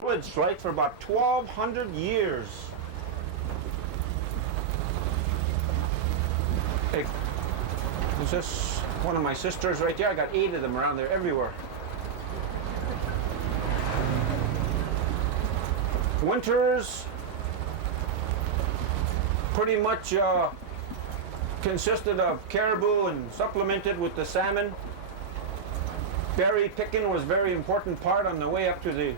Village, right, for about 1,200 years. Hey, is this one of my sisters right there? I got 8 of them around there everywhere. Winters pretty much consisted of caribou and supplemented with the salmon. Berry picking was a very important part on the way up to the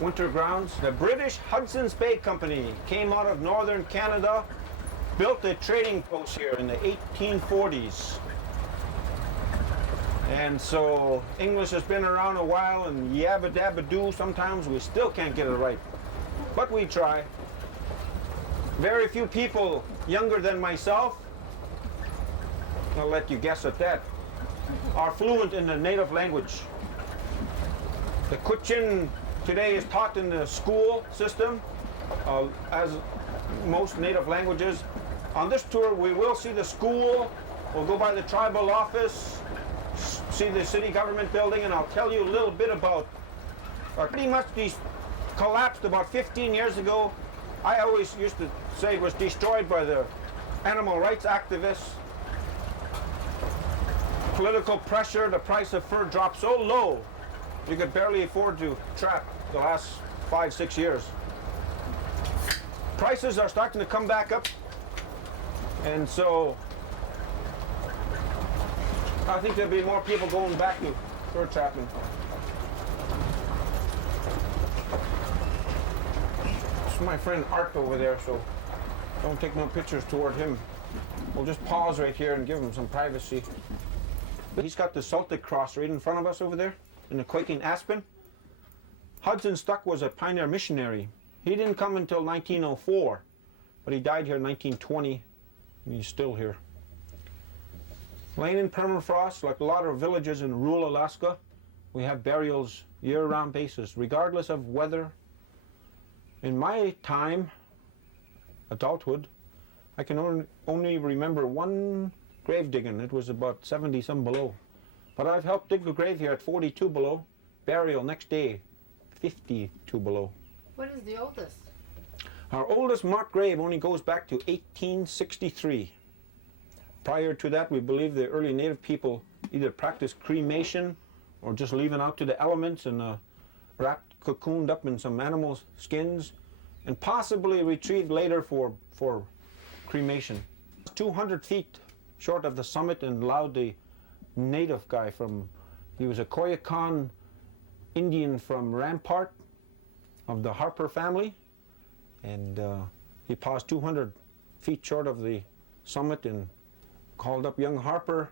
winter grounds. The British Hudson's Bay Company came out of northern Canada, built a trading post here in the 1840s. And so English has been around a while, and yabba dabba doo, sometimes we still can't get it right. But we try. Very few people younger than myself, I'll let you guess at that, are fluent in the native language. The Quechin today is taught in the school system, as most native languages. On this tour, we will see the school, we'll go by the tribal office, see the city government building, and I'll tell you a little bit about, pretty much these collapsed about 15 years ago. I always used to say it was destroyed by the animal rights activists. Political pressure, the price of fur dropped so low, you could barely afford to trap the last 5-6 years. Prices are starting to come back up, and so I think there'll be more people going back to fur trapping. It's my friend Art over there, so don't take no pictures toward him. We'll just pause right here and give him some privacy. He's got the Celtic cross right in front of us over there in the quaking aspen. Hudson Stuck was a pioneer missionary. He didn't come until 1904, but he died here in 1920, and he's still here. Laying in permafrost, like a lot of villages in rural Alaska, we have burials year-round basis, regardless of weather. In my time, adulthood, I can only remember one grave digging. It was about 70 some below. But I've helped dig a grave here at 42 below. Burial next day, 52 below. What is the oldest? Our oldest marked grave only goes back to 1863. Prior to that, we believe the early native people either practiced cremation or just leaving out to the elements and wrapped, cocooned up in some animal skins, and possibly retrieved later for cremation. 200 feet short of the summit, and allowed the native guy he was a Koyukon Indian from Rampart of the Harper family, and he paused 200 feet short of the summit and called up young Harper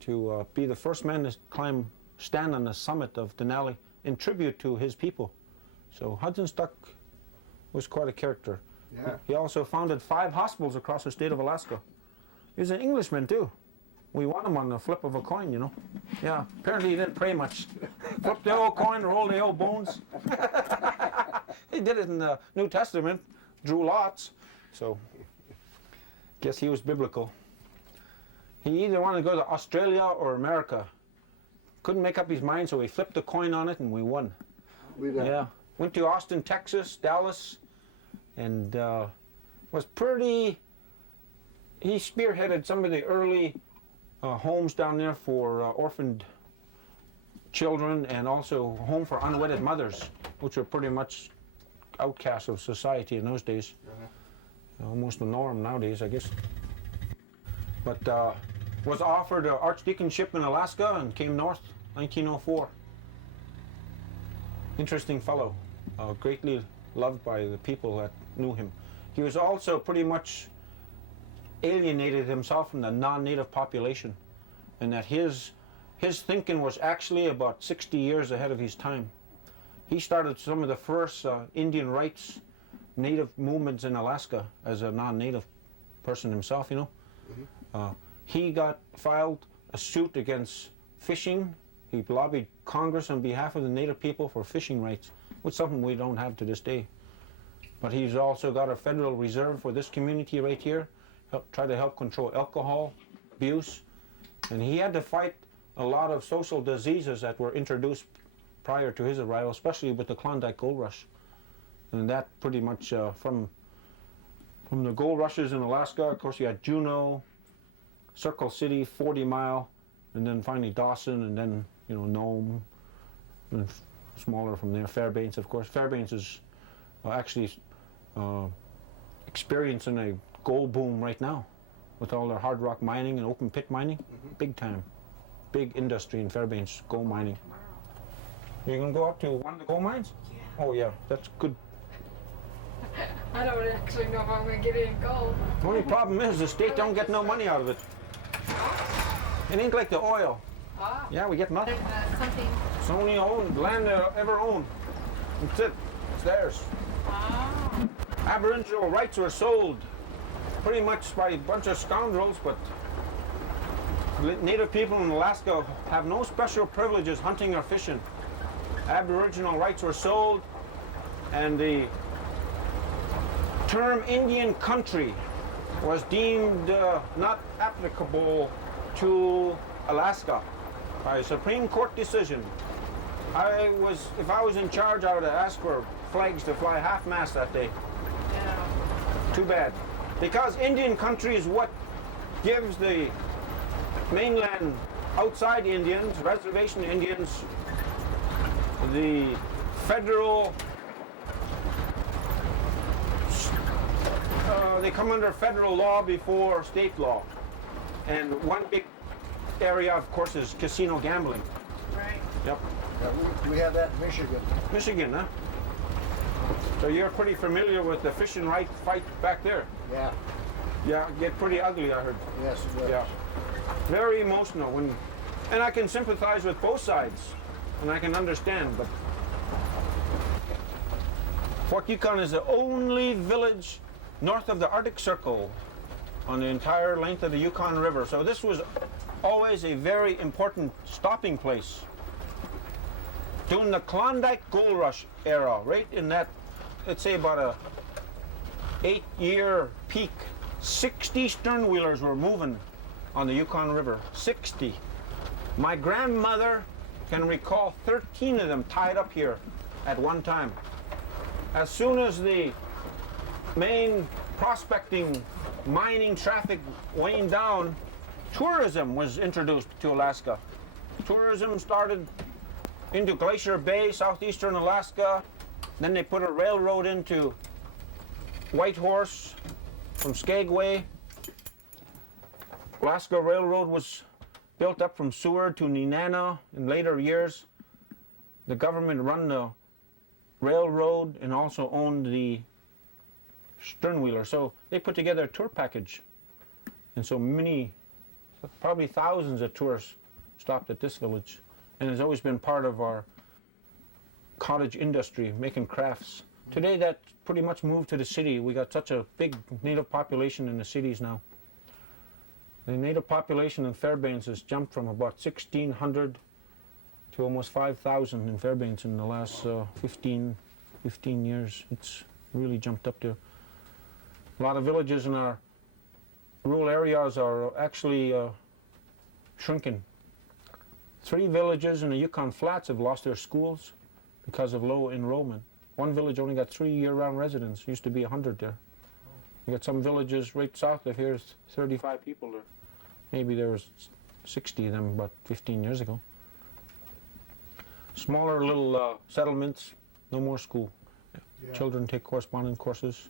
to be the first man to stand on the summit of Denali in tribute to his people. So Hudson Stuck was quite a character. Yeah. He also founded 5 hospitals across the state of Alaska. He was an Englishman too. We won him on the flip of a coin, you know. Yeah, apparently he didn't pray much. Flip the old coin, roll the old bones. He did it in the New Testament, drew lots. So, guess he was biblical. He either wanted to go to Australia or America. Couldn't make up his mind, so he flipped the coin on it and we won. Yeah, went to Austin, Texas, Dallas, and was pretty, he spearheaded some of the early homes down there for orphaned children, and also home for unwedded mothers, which were pretty much outcasts of society in those days. Almost the norm nowadays, I guess. But was offered an archdeaconship in Alaska and came north 1904. Interesting fellow, greatly loved by the people that knew him. He was also pretty much alienated himself from the non-native population, and that his thinking was actually about 60 years ahead of his time. He started some of the first Indian rights native movements in Alaska as a non-native person himself, you know. Mm-hmm. He filed a suit against fishing. He lobbied Congress on behalf of the native people for fishing rights, which is something we don't have to this day. But he's also got a federal reserve for this community right here, try to help control alcohol abuse. And he had to fight a lot of social diseases that were introduced prior to his arrival, especially with the Klondike Gold Rush. And that pretty much from the gold rushes in Alaska, of course you had Juneau, Circle City, 40 Mile, and then finally Dawson, and then, you know, Nome, and smaller from there. Fairbanks, of course. Fairbanks is actually experiencing a gold boom right now with all their hard rock mining and open pit mining. Big time. Big industry in Fairbanks, gold mining. You gonna go up to one of the gold mines? Yeah. Oh yeah, that's good. I don't actually know if I'm going to get any gold. The only problem is the state don't get no money out of it. It ain't like the oil. Ah. Yeah, we get nothing. Something. It's only owned land they ever owned. That's it. It's theirs. Ah. Aboriginal rights were sold pretty much by a bunch of scoundrels, but Native people in Alaska have no special privileges hunting or fishing. Aboriginal rights were sold, and the term Indian country was deemed not applicable to Alaska by a Supreme Court decision. If I was in charge, I would have asked for flags to fly half-mast that day. Yeah. Too bad. Because Indian country is what gives the mainland outside Indians, reservation Indians, the federal, they come under federal law before state law. And one big area, of course, is casino gambling. Right. Yep. Yeah, we have that in Michigan. Michigan, huh? So you're pretty familiar with the fishing right fight back there. Yeah. Yeah, get pretty ugly, I heard. Yes, it does. Yeah. Very emotional and I can sympathize with both sides, and I can understand, but Fort Yukon is the only village north of the Arctic Circle on the entire length of the Yukon River. So this was always a very important stopping place. During the Klondike Gold Rush era, right in that, let's say about a 8-year peak, 60 sternwheelers were moving on the Yukon River. 60. My grandmother can recall 13 of them tied up here at one time. As soon as the main prospecting, mining traffic waned down, tourism was introduced to Alaska. Tourism started into Glacier Bay, southeastern Alaska. Then they put a railroad into Whitehorse from Skagway. Alaska Railroad was built up from Seward to Nenana in later years. The government run the railroad and also owned the sternwheeler. So they put together a tour package. And so probably thousands of tourists stopped at this village. And it's always been part of our cottage industry, making crafts. Today that pretty much moved to the city. We got such a big native population in the cities now. The native population in Fairbanks has jumped from about 1,600 to almost 5,000 in Fairbanks in the last 15 years. It's really jumped up there. A lot of villages in our rural areas are actually shrinking. 3 villages in the Yukon Flats have lost their schools because of low enrollment. One village only got 3 year-round residents. Used to be 100 there. You got some villages right south of here, 35 people there. Maybe there was 60 of them about 15 years ago. Smaller little settlements, no more school. Yeah. Children take correspondence courses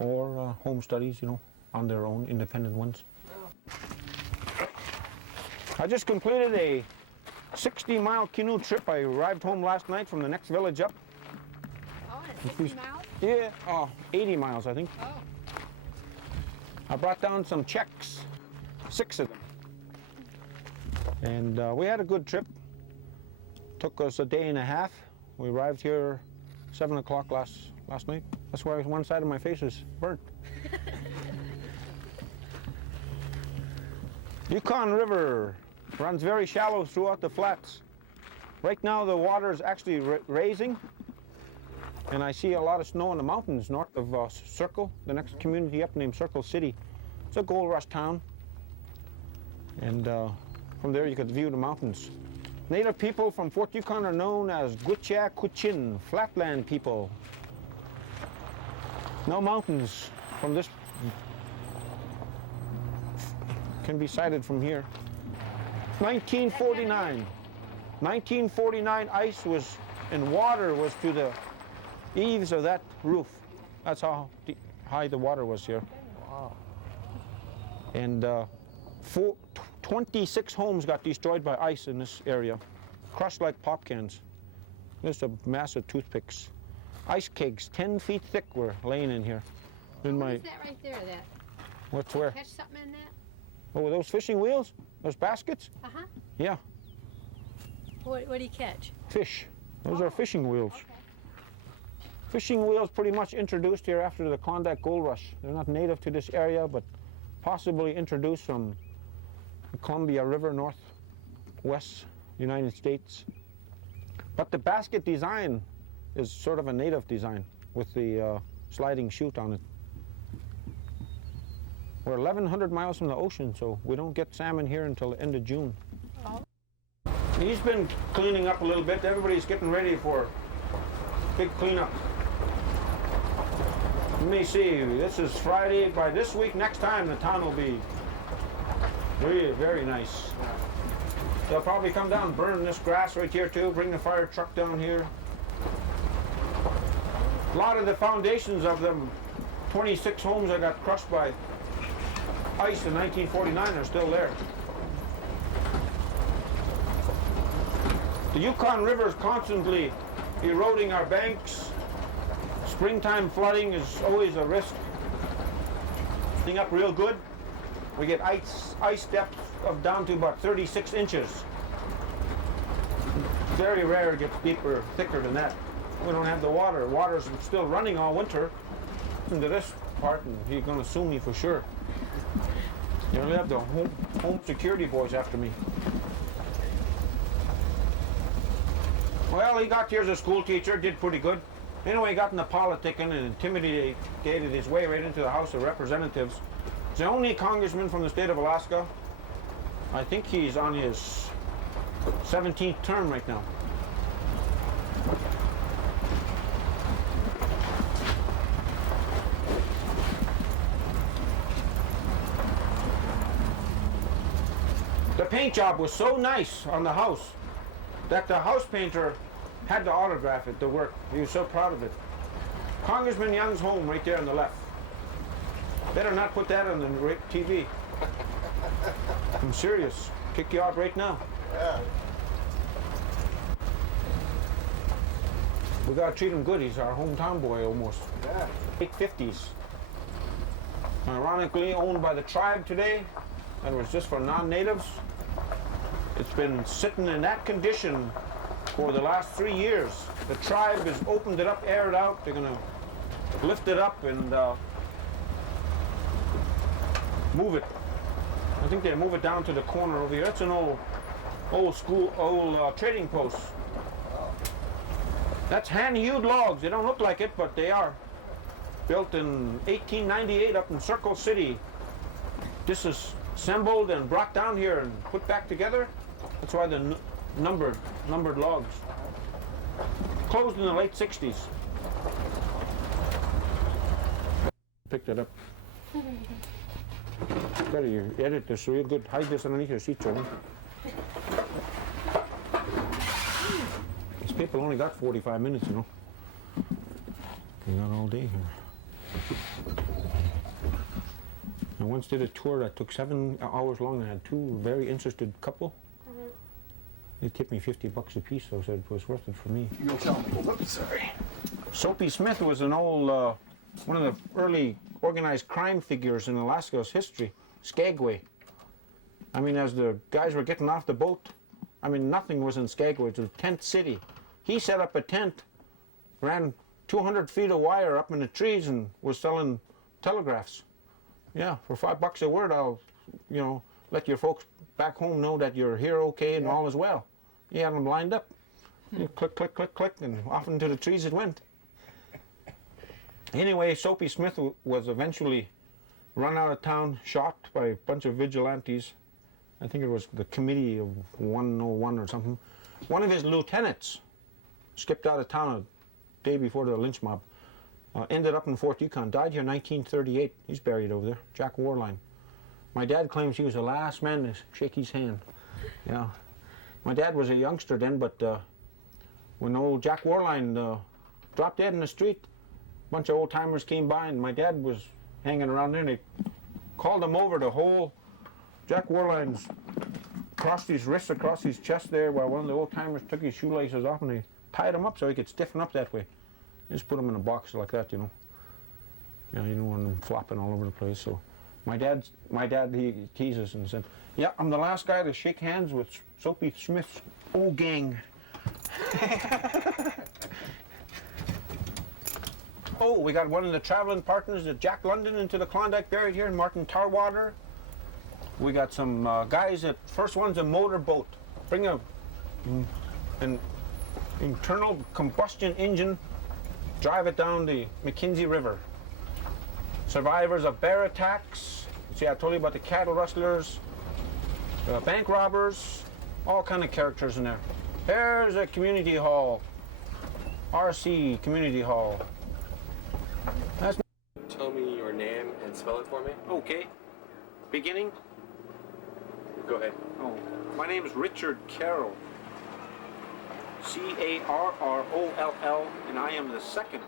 or home studies, you know, on their own, independent ones. Oh. I just completed a 60-mile canoe trip. I arrived home last night from the next village up. Oh, and 60 miles? Yeah, 80 miles, I think. Oh. I brought down some Czechs, 6 of them. And we had a good trip. Took us a day and a half. We arrived here 7 o'clock last night. That's why one side of my face is burnt. Yukon River runs very shallow throughout the flats. Right now the water is actually raising, and I see a lot of snow in the mountains north of Circle, the next community up named Circle City. It's a gold rush town, and from there you could view the mountains. Native people from Fort Yukon are known as Gwich'ya-Kuchin, flatland people. No mountains from this can be sighted from here. 1949. 1949 ice was, and water was to the eaves of that roof. That's how high the water was here. Wow. And 26 homes got destroyed by ice in this area, crushed like pop cans. Just a mass of toothpicks. Ice kegs 10 feet thick were laying in here. In What my, is that right there? That what's where? catch something in that? Oh, those fishing wheels? Those baskets? Uh-huh. Yeah, What do you catch? fish. Those are fishing wheels. Okay. Fishing wheels pretty much introduced here after the Klondike Gold Rush. They're not native to this area, but possibly introduced from the Columbia River, northwest United States. But the basket design is sort of a native design with the sliding chute on it. We're 1,100 miles from the ocean, so we don't get salmon here until the end of June. Oh. He's been cleaning up a little bit. Everybody's getting ready for big cleanup. Let me see, this is Friday. By this week, next time, the town will be really very nice. They'll probably come down and burn this grass right here too, bring the fire truck down here. A lot of the foundations of them 26 homes that got crushed by ice in 1949 are still there. The Yukon River is constantly eroding our banks. Springtime flooding is always a risk. Thing up real good, we get ice depth of down to about 36 inches. Very rare it gets deeper, thicker than that. We don't have the water. Water's still running all winter into this part, and he's going to sue me for sure. You only have the home security boys after me. Well, he got here as a school teacher, did pretty good. Anyway, he got into politicking and intimidated his way right into the House of Representatives. He's the only congressman from the state of Alaska. I think he's on his 17th term right now. The paint job was so nice on the house that the house painter had to autograph it, the work. He was so proud of it. Congressman Young's home right there on the left. Better not put that on the TV. I'm serious. Kick you out right now. Yeah. We gotta treat him good. He's our hometown boy almost. Yeah. Late 50s. Ironically owned by the tribe today. And it was just for non-natives. It's been sitting in that condition for the last 3 years. The tribe has opened it up, aired out. They're gonna lift it up and move it. I think they move it down to the corner over here. That's an old trading post. That's hand-hewed logs. They don't look like it, but they are. Built in 1898 up in Circle City. This is assembled and brought down here and put back together. That's why the numbered logs. Closed in the late 60s. Picked it up. Better edit this real good. Hide this underneath your seat, Jordan. These people only got 45 minutes, you know. They got all day here. I once did a tour that took 7 hours long and had 2 very interested couple. They tipped me $50 a piece, so I said it was worth it for me. You'll tell them. Whoops, sorry. Soapy Smith was an old, one of the early organized crime figures in Alaska's history, Skagway. I mean, as the guys were getting off the boat, I mean, nothing was in Skagway. It was a tent city. He set up a tent, ran 200 feet of wire up in the trees and was selling telegraphs. Yeah, for $5 a word, I'll, let your folks back home know that you're here okay and all is well. He had them lined up. You click, click, click, click, and off into the trees it went. Anyway, Soapy Smith was eventually run out of town, shot by a bunch of vigilantes. I think it was the Committee of 101 or something. one of his lieutenants skipped out of town a day before the lynch mob. Ended up in Fort Yukon, died here in 1938. He's buried over there, Jack Warline. My dad claims he was the last man to shake his hand. Yeah. My dad was a youngster then, but when old Jack Warline dropped dead in the street, a bunch of old timers came by, and my dad was hanging around there, and they called him over to hold Jack Warline's crossed his wrists across his chest there, while one of the old timers took his shoelaces off and they tied him up so he could stiffen up that way. Just put him in a box like that, you know. Yeah, you don't want them flopping all over the place. So my dad, he teases and said, "Yeah, I'm the last guy to shake hands with Soapy Smith's old gang." Oh, we got one of the traveling partners of Jack London into the Klondike buried here, Martin Tarwater. We got some guys that, first one's a motorboat. Bring an internal combustion engine, drive it down the McKenzie River. Survivors of bear attacks. See, I told you about the cattle rustlers, bank robbers, all kind of characters in there. There's a community hall, RC Community Hall. That's Tell me your name and spell it for me. okay. Beginning. Go ahead. Oh, my name is Richard Carroll. Carroll, and I am the second.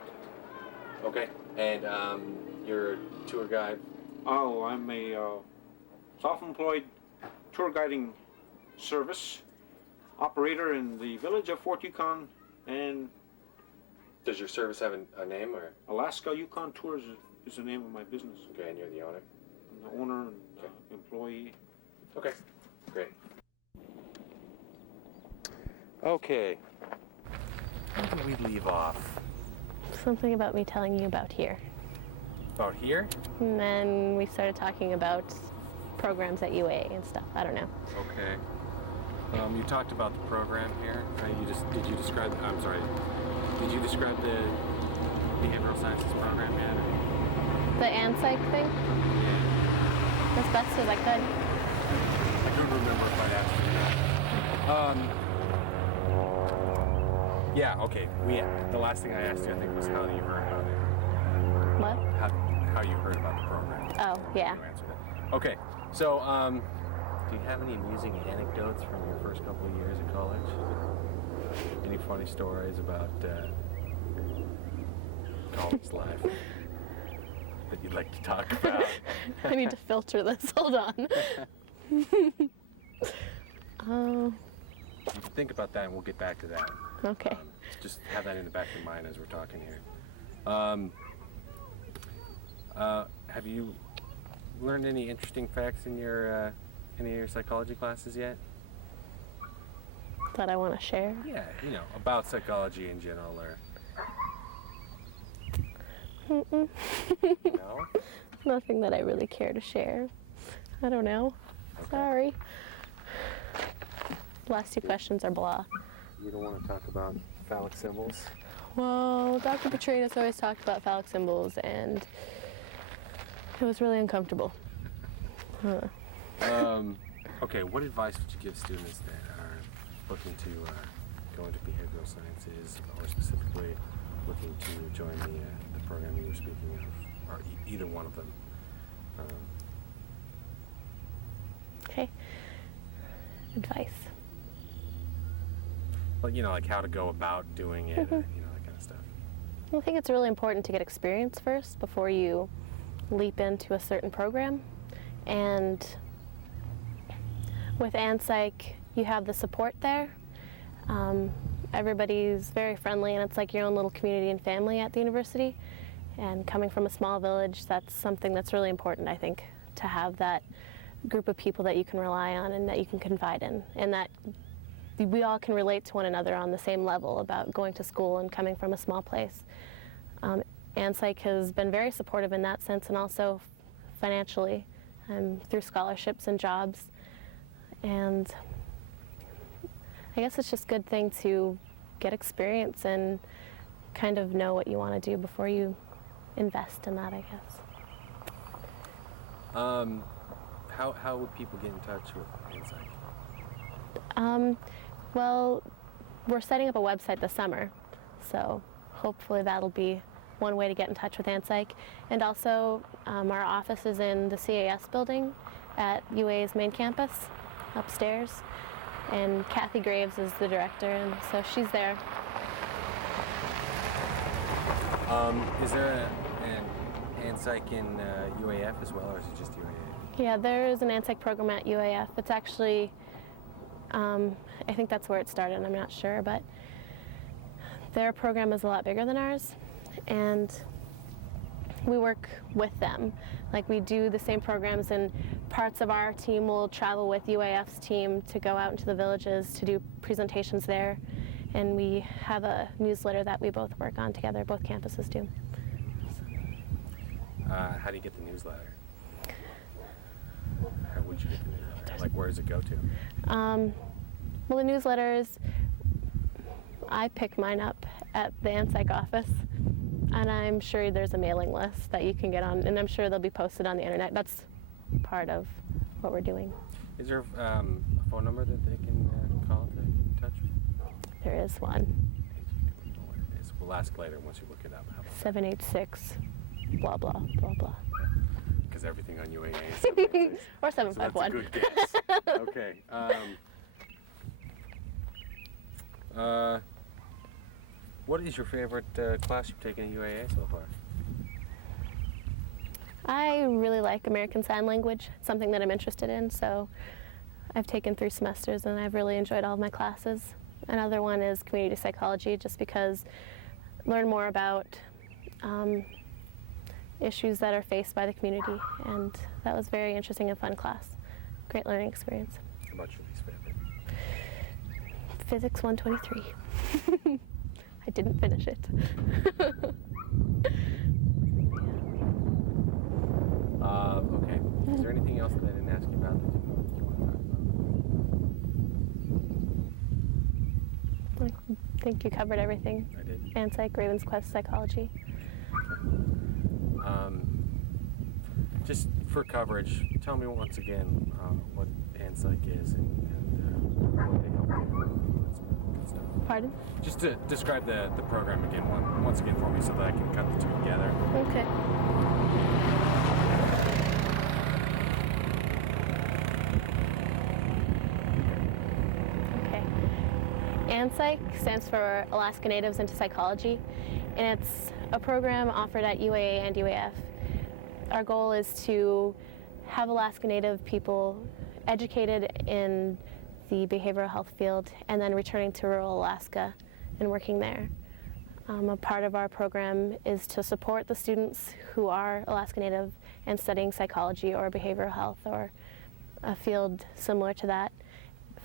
Okay. And you're a tour guide. Oh, I'm a self-employed tour guiding service operator in the village of Fort Yukon and Does your service have a name or? Alaska Yukon Tours is the name of my business. Okay, and you're the owner. I'm the owner and employee. Okay. Great. Okay. How did we leave off? Something about me telling you about here. About here? And then we started talking about programs at UA and stuff. I don't know. Okay. You talked about the program here. Did you describe? I'm sorry. Did you describe the behavioral sciences program yet? The ANPSYCH thing? As best as I could. I couldn't remember if I asked you that. Yeah. Okay. The last thing I asked you, I think, was how you heard about it. What? How you heard about the program. Oh, yeah. You answered that. Okay. So, do you have any amusing anecdotes from your first couple of years at college? Any funny stories about college life that you'd like to talk about? I need to filter this. Hold on. Oh. You can think about that and we'll get back to that. Okay. Just have that in the back of your mind as we're talking here. Have you learned any interesting facts in your any of your psychology classes yet? That I want to share? Yeah, about psychology in general, or Mm-mm. no? Nothing that I really care to share. I don't know. Okay. Sorry. Last two questions are blah. You don't want to talk about phallic symbols? Well, Dr. Petraeus always talked about phallic symbols, and it was really uncomfortable. Okay, what advice would you give students that are looking to go into behavioral sciences, or specifically looking to join the program you were speaking of, or either one of them? Okay. Advice. Well, like how to go about doing it, that kind of stuff. I think it's really important to get experience first before you leap into a certain program. And with ANPSYCH, you have the support there. Everybody's very friendly, and it's like your own little community and family at the university. And coming from a small village, that's something that's really important, I think, to have that group of people that you can rely on and that you can confide in, and that we all can relate to one another on the same level about going to school and coming from a small place. ANPSYCH has been very supportive in that sense, and also financially, through scholarships and jobs. And I guess it's just a good thing to get experience and kind of know what you want to do before you invest in that, I guess. How would people get in touch with ANPSYCH? Well, we're setting up a website this summer, so hopefully that'll be one way to get in touch with ANSYC. And also, our office is in the CAS building at UA's main campus, upstairs. And Kathy Graves is the director, and so she's there. Is there an ANSYC in UAF as well, or is it just UAA? Yeah, there is an ANSYC program at UAF. It's actually, I think that's where it started, I'm not sure, but their program is a lot bigger than ours, and we work with them. Like, we do the same programs, and parts of our team will travel with UAF's team to go out into the villages to do presentations there. And we have a newsletter that we both work on together, both campuses do. How do you get the newsletter? How would you get the newsletter? Like, where does it go to? Well, the newsletters, I pick mine up at the ANSYC office, and I'm sure there's a mailing list that you can get on, and I'm sure they'll be posted on the internet. That's part of what we're doing. Is there a phone number that they can call to get in touch with? There is one. You know what it is. We'll ask later once you look it up. 786, blah, blah, blah, blah. Because everything on UAA is 786. Or So that's a 751. good guess. Okay. What is your favorite class you've taken at UAA so far? I really like American Sign Language. It's something that I'm interested in, so I've taken 3 semesters and I've really enjoyed all of my classes. Another one is community psychology, just because learn more about issues that are faced by the community, and that was very interesting and fun class. Great learning experience. How about your least favorite? Physics 123. I didn't finish it. Okay. Is there anything else that I didn't ask you about that you want to talk about? I think you covered everything. I did. ANSYC, Raven's Quest, psychology. Just for coverage, tell me once again what ANSYC is and what they help do. That's good stuff. Pardon? Just to describe the program again, once again for me, so that I can cut the two together. Okay. ANSYC stands for Alaska Natives into Psychology, and it's a program offered at UAA and UAF. Our goal is to have Alaska Native people educated in the behavioral health field and then returning to rural Alaska and working there. A part of our program is to support the students who are Alaska Native and studying psychology or behavioral health or a field similar to that,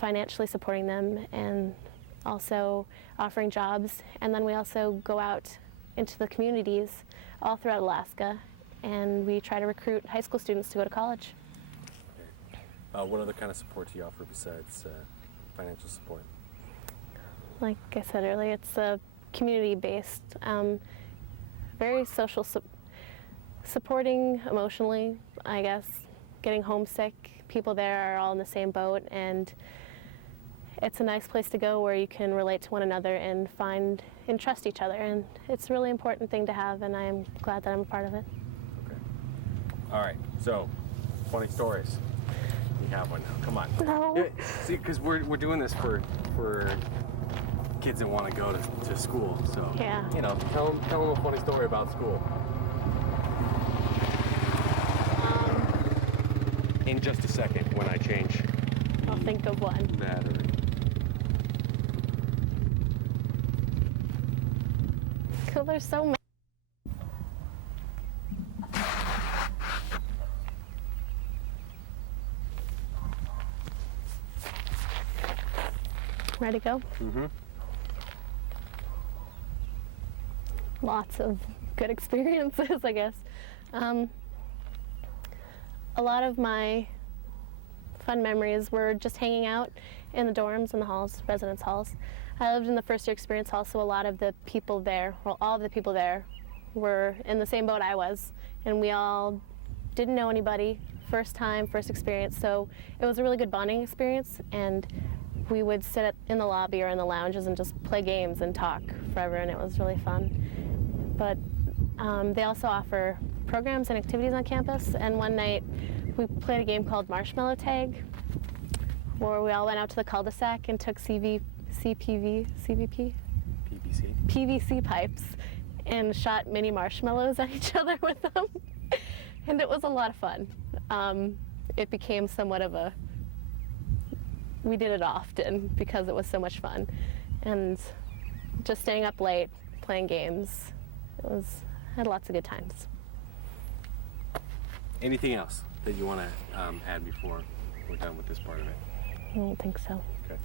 financially supporting them and also offering jobs. And then we also go out into the communities all throughout Alaska, and we try to recruit high school students to go to college. Okay. What other kind of support do you offer besides financial support? Like I said earlier, it's a community-based, very social, supporting emotionally, I guess. Getting homesick, people there are all in the same boat, and it's a nice place to go where you can relate to one another and find and trust each other, and it's a really important thing to have, and I'm glad that I'm a part of it. Okay. All right, so funny stories. You have one now, come on. No. Yeah, see, because we're doing this for kids that want to go to school, so Yeah. you know, tell them a funny story about school. In just a second, when I change I'll think of one. battery. There's so many. Ready to go? Mm-hmm. Lots of good experiences, I guess. A lot of my fun memories were just hanging out in the dorms and the halls, residence halls. I lived in the first year experience hall, so a lot of the people there, well, all of the people there were in the same boat I was, and we all didn't know anybody, first time, first experience, so it was a really good bonding experience, and we would sit in the lobby or in the lounges and just play games and talk forever, and it was really fun. But they also offer programs and activities on campus, and one night we played a game called Marshmallow Tag, where we all went out to the cul-de-sac and took PVC pipes and shot mini marshmallows at each other with them. And it was a lot of fun. It became somewhat of a, we did it often because it was so much fun. And just staying up late, playing games, had lots of good times. Anything else that you want to add before we're done with this part of it? I don't think so. Okay.